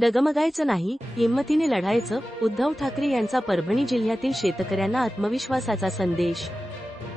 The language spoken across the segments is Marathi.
डगमगायचं नाही हिंमतीने लढायचं उद्धव ठाकरे यांचा परभणी जिल्ह्यातील शेतकऱ्यांना आत्मविश्वासाचा संदेश.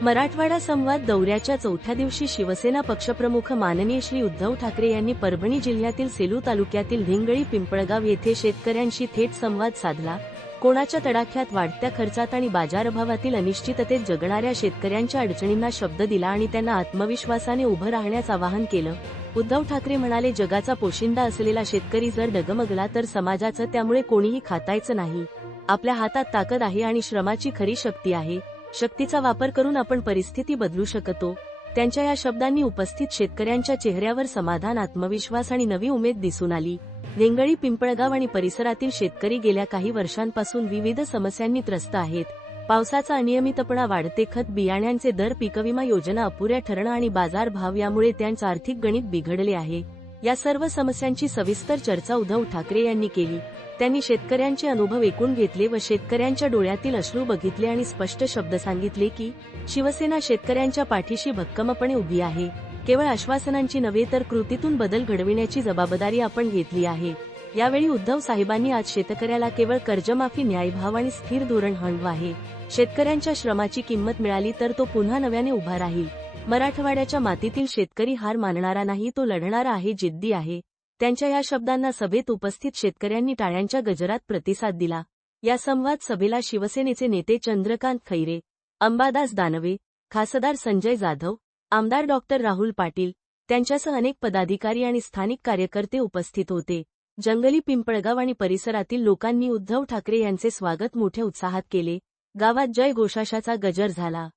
मराठवाडा संवाद दौऱ्याच्या चौथ्या दिवशी शिवसेना पक्षप्रमुख माननीय श्री उद्धव ठाकरे यांनी परभणी जिल्ह्यातील सेलू तालुक्यातील धिंगळी पिंपळगाव येथे शेतकऱ्यांशी थेट संवाद साधला. कोणाच्या तडाख्यात वाढत्या खर्चात आणि बाजारभावातील अनिश्चिततेत जगणाऱ्या शेतकऱ्यांच्या अडचणींना शब्द दिला आणि त्यांना आत्मविश्वासाने उभं राहण्याचं आवाहन केलं. उद्धव ठाकरे म्हणाले जगाचा पोशिंदा असलेला शेतकरी जर डगमगला तर समाजाचं त्यामुळे कोणीही खातायचं नाही. आपल्या हातात ताकद आहे आणि श्रमाची खरी शक्ती आहे. शक्तीचा वापर करून आपण परिस्थिती बदलू शकतो. त्यांच्या या शब्दांनी उपस्थित शेतकऱ्यांच्या चेहऱ्यावर समाधान आत्मविश्वास आणि नवी उमेद दिसून आली. वेंगळी पिंपळगाव आणि परिसरातील शेतकरी गेल्या काही वर्षांपासून विविध समस्यांनी त्रस्त आहेत. पावसाचा अनियमितपणा वाढते खत बियाण्यांचे दर पीकविमा योजना अपुऱ्या ठरणं आणि बाजार भाव यामुळे त्यांचं आर्थिक गणित बिघडले आहे. या सर्व समस्यांची सविस्तर चर्चा उद्धव ठाकरे यांनी केली. त्यांनी शेतकऱ्यांचे अनुभव ऐकून घेतले व शेतकऱ्यांच्या डोळ्यातील अश्रू बघितले आणि स्पष्ट शब्द सांगितले की शिवसेना शेतकऱ्यांच्या पाठीशी भक्कमपणे उभी आहे. केवळ आश्वासनांची नव्हे तर कृतीतून बदल घडविण्याची जबाबदारी आपण घेतली आहे. यावेळी उद्धव साहेबांनी आज शेतकऱ्याला केवळ कर्जमाफी न्यायभाव आणि स्थिर धोरण हवं आहे. शेतकऱ्यांच्या श्रमाची किंमत मिळाली तर तो पुन्हा नव्याने उभा राहील. मराठवाड्याच्या मातीतील शेतकरी हार मानणारा नाही तो लढणारा आहे जिद्दी आहे. त्यांच्या या शब्दांना सभेत उपस्थित शेतकऱ्यांनी टाळ्यांच्या गजरात प्रतिसाद दिला. या संवाद सभेला शिवसेनेचे नेते चंद्रकांत खैरे अंबादास दानवे खासदार संजय जाधव आमदार डॉक्टर राहुल पाटील त्यांच्यासह अनेक पदाधिकारी आणि स्थानिक कार्यकर्ते उपस्थित होते. जंगली पिंपळगाव आणि परिसरातील लोकांनी उद्धव ठाकरे यांचे स्वागत मोठ्या उत्साहात केले. गावात जय घोषाशाचा गजर झाला.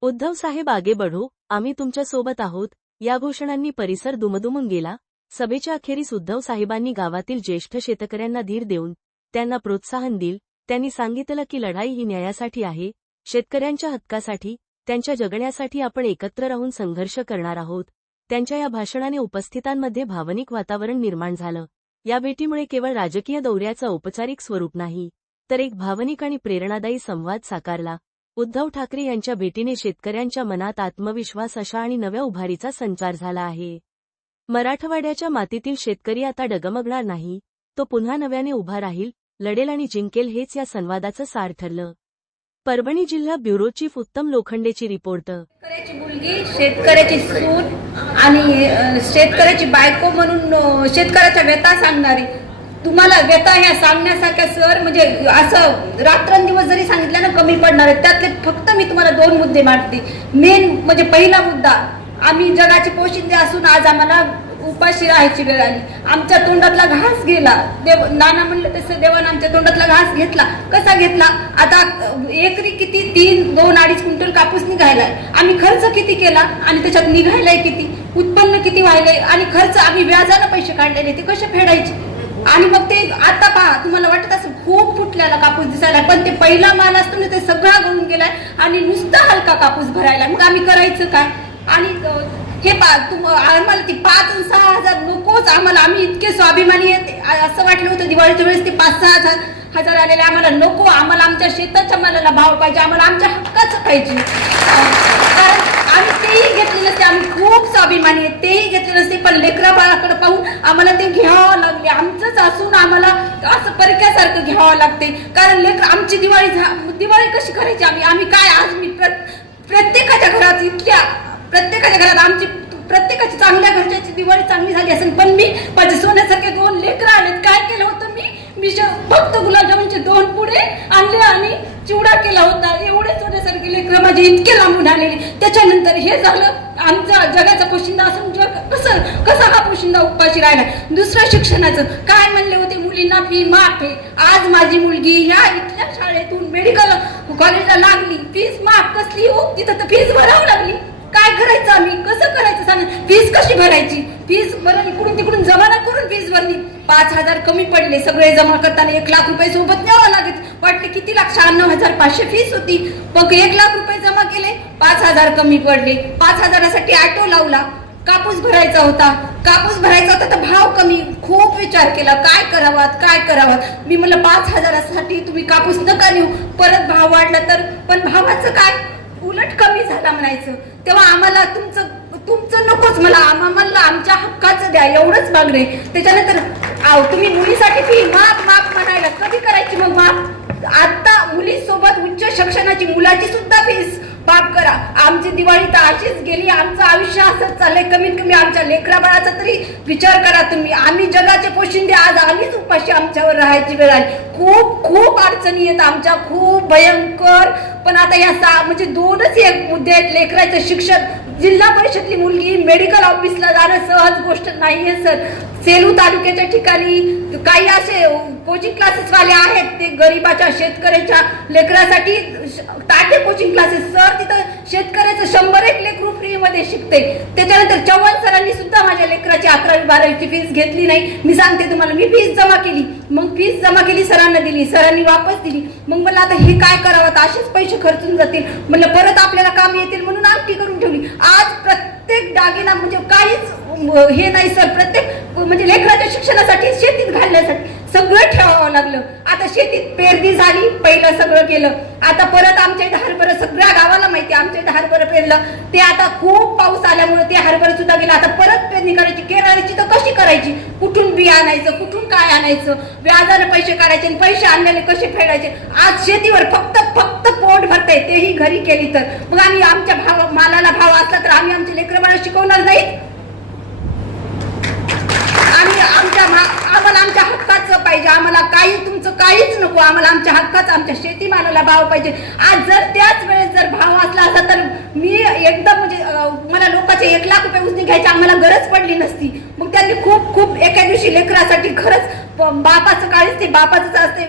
उद्धव साहेब आगे बढो आम्ही तुमच्यासोबत आहोत. या घोषणांनी परिसर दुमदुमून गेला. सभेच्या अखेरीस उद्धव साहेबांनी गावातील ज्येष्ठ शेतकऱ्यांना धीर देऊन त्यांना प्रोत्साहन दिल. त्यांनी सांगितलं की लढाई ही न्यायासाठी आहे. शेतकऱ्यांच्या हक्कासाठी त्यांच्या जगण्यासाठी आपण एकत्र राहून संघर्ष करणार आहोत. त्यांच्या या भाषणाने उपस्थितांमध्ये भावनिक वातावरण निर्माण झालं. या भेटीमुळे केवळ राजकीय दौऱ्याचं औपचारिक स्वरूप नाही तर एक भावनिक आणि प्रेरणादायी संवाद साकारला. उद्धव ठाकरे यांच्या भेटीने शेतकऱ्यांच्या मनात आत्मविश्वास अशा आणि नव्या उभारीचा संचार झाला आहे. मराठवाड्याच्या मातीतील शेतकरी आता डगमगणार नाही तो पुन्हा नव्याने उभा राहील लढेल आणि जिंकेल हेच या संवादाचं सार ठरलं. परभणी जिल्हा ब्युरो चीफ उत्तम लोखंडेची रिपोर्ट. शेतकऱ्याची मुलगी शेतकऱ्याची सून आणि शेतकऱ्याची बायको म्हणून शेतकऱ्याच्या व्यथा सांगणारी. तुम्हाला व्यथा ह्या सांगण्यासारख्या सर म्हणजे असं रात्रंदिवस जरी सांगितलं ना कमी पडणार आहे त्यातले फक्त मी तुम्हाला दोन मुद्दे मांडते. मेन म्हणजे पहिला मुद्दा आम्ही जगाचे पोशिंदे असून आज आम्हाला उपाशी राहायची वेळ आली. आमच्या तोंडातला घास गेला. देव नाना म्हणलं तसं देवानं आमच्या तोंडातला घास घेतला. कसा घेतला? आता एकरी किती? तीन दोन अडीच क्विंटल कापूस निघायलाय आम्ही खर्च किती केला? आणि त्याच्यात निघायलाय किती? उत्पन्न किती व्हायलंय आणि खर्च आम्ही व्याजाला पैसे काढलेले ते कसे फेडायचे? आणि मग ते आता पहा तुम्हाला वाटत असं खूप फुटल्याला कापूस दिसायला पण ते पहिला माल असतो ना ते सगळा गळून गेलाय आणि नुसता हलका कापूस भरायला. मग आम्ही करायचं काय? आणि हे पा तुम आम्हाला ती पाच सहा हजार नकोच आम्हाला आम्ही इतके स्वाभिमानी आहेत. असं वाटलं होतं दिवाळीच्या वेळेस ते पाच सहा हजार हजार आलेले आम्हाला नको आम्हाला आमच्या शेताच्या मालाला भाव पाहिजे आम्हाला आमच्या हक्काचं पाहिजे. कारण आम्ही तेही घेतले नसते आम्ही खूप स्वाभिमानी आहेत तेही घेतले नसते पण लेकरा बाळाकडे पाहून आम्हाला ते घ्यावं लागले. आमचंच असून आम्हाला असं परक्यासारखं घ्यावं लागते. कारण लेकर आमची दिवाळी झा- दिवाळी कशी करायची आम्ही? आम्ही काय आज मी प्र- प्रत्येकाच्या घरात इतक्या प्रत्येकाच्या घरात आमची प्रत्येकाची चांगल्या घरच्याची दिवाळी चांगली झाली असेल पण मी माझे सोन्यासारखे दोन लेकरं आलेत. काय केलं होतं मी? मी फक्त गुलाबजामुनचे दोन पुढे आणले आणि चिवडा केला होता. एवढे सोन्यासारखे लेकरं माझे इतके लांबून आलेले. त्याच्यानंतर हे झालं आमचा जगाचा पोशिंदा असून जग कसं कसा हा पोशिंदा उपाशी राहिला दुसरं शिक्षणाचं. काय म्हणले होते मुलींना? फी माफ आहे. आज माझी मुलगी ह्या इथल्या शाळेतून मेडिकल कॉलेजला लागली. फीस माफ कसली हो? तिथं तर फीस भरावं लागली. काय करायचं आम्ही? कसं करायचं सांग? फीज कशी भरायची? फीज बरं इकडून तिकडून जमा ना करून फीज भरली पाच हजार कमी पडले सगळे जमा करताना एक लाख रुपये सोबत न्यावं लागेल. वाटले किती लाख? शहाण्णव हजार पाचशे फीस होती. मग एक लाख रुपये जमा केले पाच हजार कमी पडले. पाच हजारासाठी ऑटो लावला. कापूस भरायचा होता. कापूस भरायचा होता तर भाव कमी. खूप विचार केला. काय करावात? काय करावात? मी म्हणलं पाच हजारासाठी तुम्ही कापूस नका नेऊ. परत भाव वाढला तर? पण भावाचं काय? उलट म्हणायचं. तेव्हा आम्हाला तुमचं तुमचं नकोच मला आम्हाला आमच्या हक्काचं द्या एवढंच मागणे. त्याच्यानंतर आव तुम्ही मुलीसाठी फी माफ माफ म्हणायला कधी करायची मग माफ आता मुलीसोबत उच्च शिक्षणाची मुलाची सुद्धा आमची दिवाळी तर अशीच गेली. आमचं आयुष्य असंच चाललंय. कमीत कमी आमच्या लेकरा बाळाचा तरी विचार करा तुम्ही. आम्ही जगाचे पोशिंदे आज आम्हीच उपाशी आमच्यावर राहायची वेळ आली. खूप खूप अडचणी येत आमच्या. खूप भयंकर. पण आता या सा म्हणजे दोनच एक मुद्दे आहेत. लेकराचं शिक्षण. जिल्हा परिषदली मुलगी मेडिकल ऑफिसला जाणं सहज गोष्ट नाहीये सर. सेलू तालुक्याच्या ठिकाणी काही असे कोचिंग क्लासेस वाले आहेत ते गरीबाच्या शेतकऱ्याच्या लेकरासाठी श- टाटे कोचिंग क्लासेस सर तिथं शेतकऱ्याचं शंभर एक लेकरू फ्री मध्ये शिकते. त्याच्यानंतर चव्हाण सरांनी सुद्धा माझ्या लेकराची अकरावी बारावीची फीस घेतली नाही. मी सांगते तुम्हाला मी फीस जमा केली. मग फीस जमा केली सरांना दिली. सरांनी वापस दिली. मग मला आता हे काय करावं? आता असेच पैसे खर्चून जातील. म्हणलं परत आपल्याला काम येतील म्हणून अंगठी करून ठेवली. आज प्रत्येक दागिना म्हणजे काहीच हे नाही सर. प्रत्येक म्हणजे लेकराच्या शिक्षणासाठी शेतीत घालण्यासाठी सगळं ठेवावं लागलं. आता शेतीत पेरणी झाली पहिलं सगळं केलं. आता परत आमच्या इथं हरभरं सगळ्या गावाला माहिती आहे, आमच्या इथं हरभरं पेरलं. ते आता खूप पाऊस आल्यामुळे ते हरभरं सुद्धा गेलं. आता परत पेरणी करायची केरळाची तर कशी करायची? कुठून बी आणायचं कुठून काय आणायचं? व्याजाने पैसे काढायचे आणि पैसे आणलेले कसे फेडायचे? आज शेतीवर फक्त फक्त पोट भरताय. तेही घरी केली तर. मग आम्ही आमच्या भाव मालाला भाव असला तर आम्ही आमचे लेकरं मला शिकवणार नाहीत. आमच्या आम्हाला आमच्या हक्काचं पाहिजे. आम्हाला काही तुमचं काहीच नको. आम्हाला आमच्या हक्काचं आमच्या शेतीमालाला भाव पाहिजे. आज जर त्याच वेळेस जर भाव असला असता तर मी एकदम म्हणजे मला लोकांचे एक लाख रुपये उसने घ्यायची आम्हाला गरज पडली नसती. मग त्यांनी खूप खूप एका दिवशी लेकरासाठी खरंच बापाचं काळीच ते बापाचंच असते.